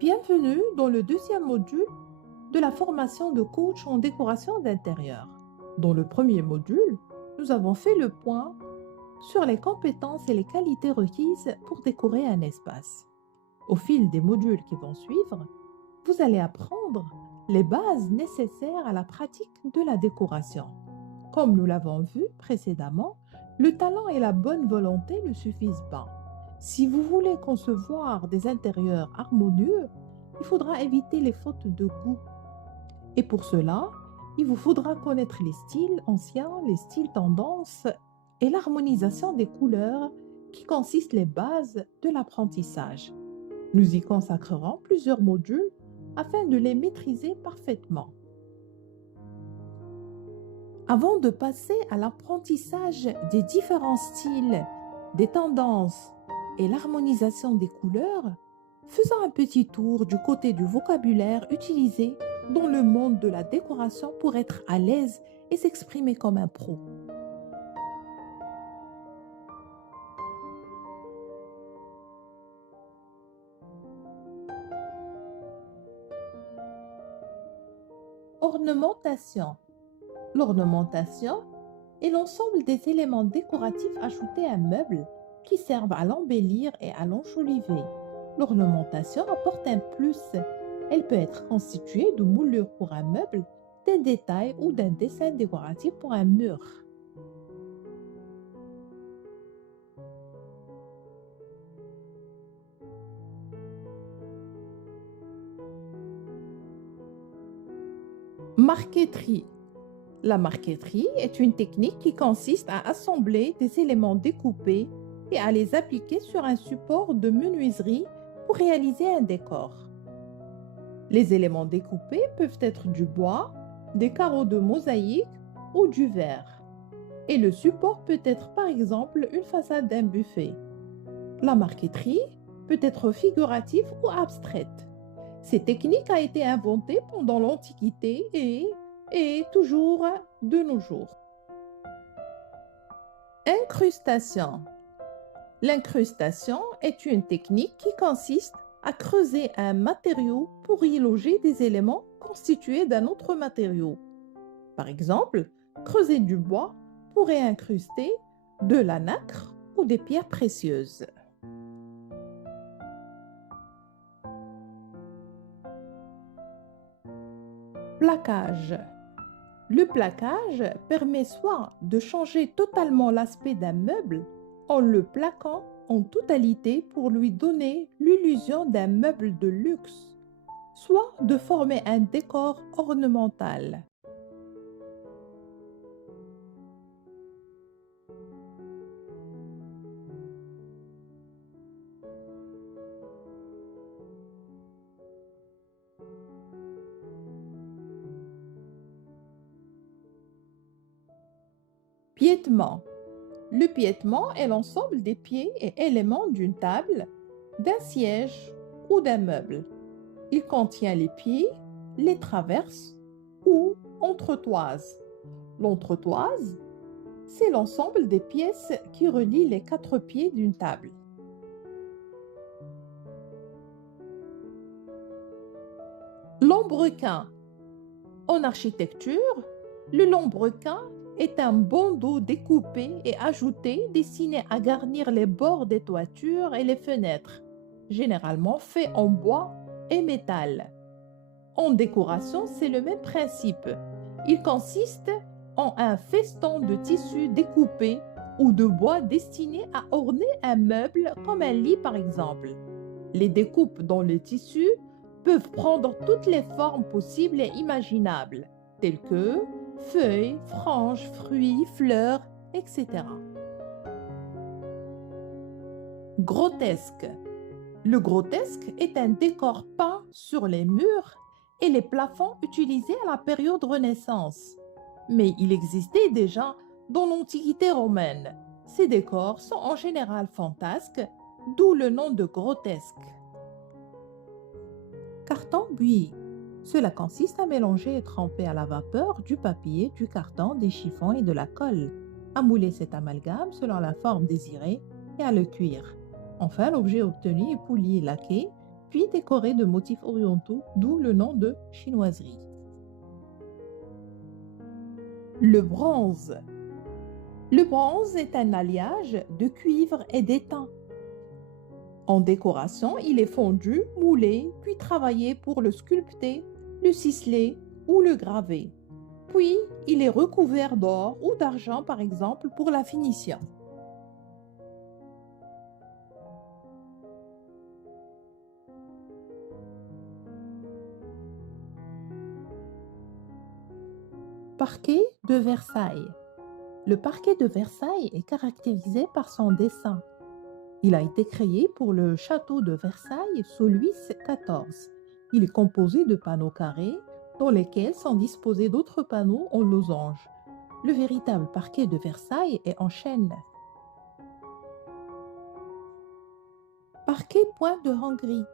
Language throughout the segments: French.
Bienvenue dans le deuxième module de la formation de coach en décoration d'intérieur. Dans le premier module, nous avons fait le point sur les compétences et les qualités requises pour décorer un espace. Au fil des modules qui vont suivre, vous allez apprendre les bases nécessaires à la pratique de la décoration. Comme nous l'avons vu précédemment, le talent et la bonne volonté ne suffisent pas. Si vous voulez concevoir des intérieurs harmonieux, il faudra éviter les fautes de goût. Et pour cela, il vous faudra connaître les styles anciens, les styles tendances et l'harmonisation des couleurs qui consistent les bases de l'apprentissage. Nous y consacrerons plusieurs modules afin de les maîtriser parfaitement. Avant de passer à l'apprentissage des différents styles, des tendances et l'harmonisation des couleurs, faisons un petit tour du côté du vocabulaire utilisé dans le monde de la décoration pour être à l'aise et s'exprimer comme un pro. Ornementation. L'ornementation est l'ensemble des éléments décoratifs ajoutés à un meuble qui servent à l'embellir et à l'enjoliver. L'ornementation apporte un plus. Elle peut être constituée de moulures pour un meuble, d'un détail ou d'un dessin décoratif pour un mur. Marqueterie. La marqueterie est une technique qui consiste à assembler des éléments découpés et à les appliquer sur un support de menuiserie pour réaliser un décor. Les éléments découpés peuvent être du bois, des carreaux de mosaïque ou du verre. Et le support peut être par exemple une façade d'un buffet. La marqueterie peut être figurative ou abstraite. Cette technique a été inventée pendant l'Antiquité et toujours de nos jours. Incrustation. L'incrustation est une technique qui consiste à creuser un matériau pour y loger des éléments constitués d'un autre matériau. Par exemple, creuser du bois pour y incruster de la nacre ou des pierres précieuses. Plaquage. Le plaquage permet soit de changer totalement l'aspect d'un meuble en le plaquant en totalité pour lui donner l'illusion d'un meuble de luxe, soit de former un décor ornemental. Piétement. Le piétement est l'ensemble des pieds et éléments d'une table, d'un siège ou d'un meuble. Il contient les pieds, les traverses ou entretoises. L'entretoise, c'est l'ensemble des pièces qui relient les quatre pieds d'une table. Lambrequin. En architecture, le lambrequin est un bandeau découpé et ajouté destiné à garnir les bords des toitures et les fenêtres, généralement fait en bois et métal. En décoration, c'est le même principe. Il consiste en un feston de tissu découpé ou de bois destiné à orner un meuble comme un lit par exemple. Les découpes dans le tissu peuvent prendre toutes les formes possibles et imaginables, telles que feuilles, franges, fruits, fleurs, etc. Grotesque. Le grotesque est un décor peint sur les murs et les plafonds utilisés à la période Renaissance. Mais il existait déjà dans l'Antiquité romaine. Ces décors sont en général fantasques, d'où le nom de grotesque. Carton buis. Cela consiste à mélanger et tremper à la vapeur du papier, du carton, des chiffons et de la colle, à mouler cet amalgame selon la forme désirée et à le cuire. Enfin, l'objet obtenu est poli et laqué puis décorées de motifs orientaux, d'où le nom de chinoiserie. Le bronze. Le bronze est un alliage de cuivre et d'étain. En décoration, il est fondu, moulé, puis travaillé pour le sculpter, le ciseler ou le graver. Puis, il est recouvert d'or ou d'argent, par exemple, pour la finition. Parquet de Versailles. Le parquet de Versailles est caractérisé par son dessin. Il a été créé pour le château de Versailles sous Louis XIV. Il est composé de panneaux carrés dans lesquels sont disposés d'autres panneaux en losange. Le véritable parquet de Versailles est en chêne. Parquet point de Hongrie.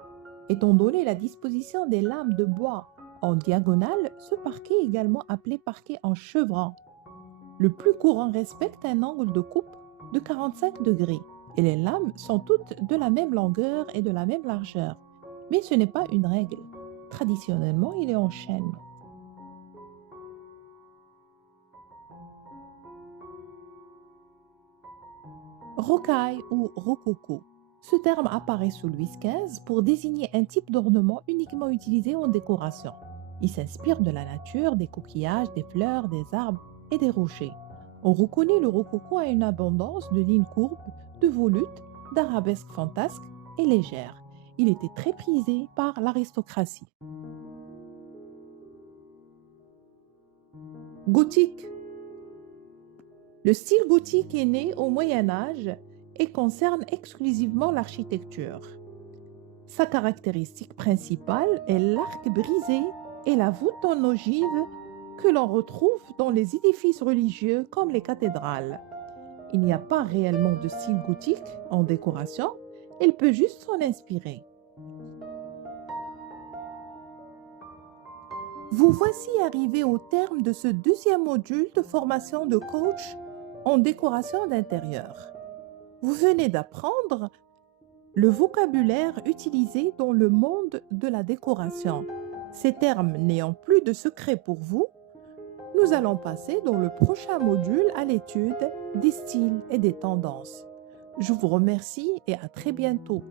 Étant donné la disposition des lames de bois en diagonale, ce parquet est également appelé parquet en chevron. Le plus courant respecte un angle de coupe de 45 degrés et les lames sont toutes de la même longueur et de la même largeur. Mais ce n'est pas une règle. Traditionnellement, il est en chêne. Rocaille ou rococo. Ce terme apparaît sous Louis XV pour désigner un type d'ornement uniquement utilisé en décoration. Il s'inspire de la nature, des coquillages, des fleurs, des arbres et des rochers. On reconnaît le rococo à une abondance de lignes courbes, de volutes, d'arabesques fantasques et légères. Il était très prisé par l'aristocratie. Gothique. Le style gothique est né au Moyen Âge et concerne exclusivement l'architecture. Sa caractéristique principale est l'arc brisé et la voûte en ogive que l'on retrouve dans les édifices religieux comme les cathédrales. Il n'y a pas réellement de style gothique en décoration, elle peut juste s'en inspirer. Vous voici arrivé au terme de ce deuxième module de formation de coach en décoration d'intérieur. Vous venez d'apprendre le vocabulaire utilisé dans le monde de la décoration. Ces termes n'ayant plus de secret pour vous, nous allons passer dans le prochain module à l'étude des styles et des tendances. Je vous remercie et à très bientôt.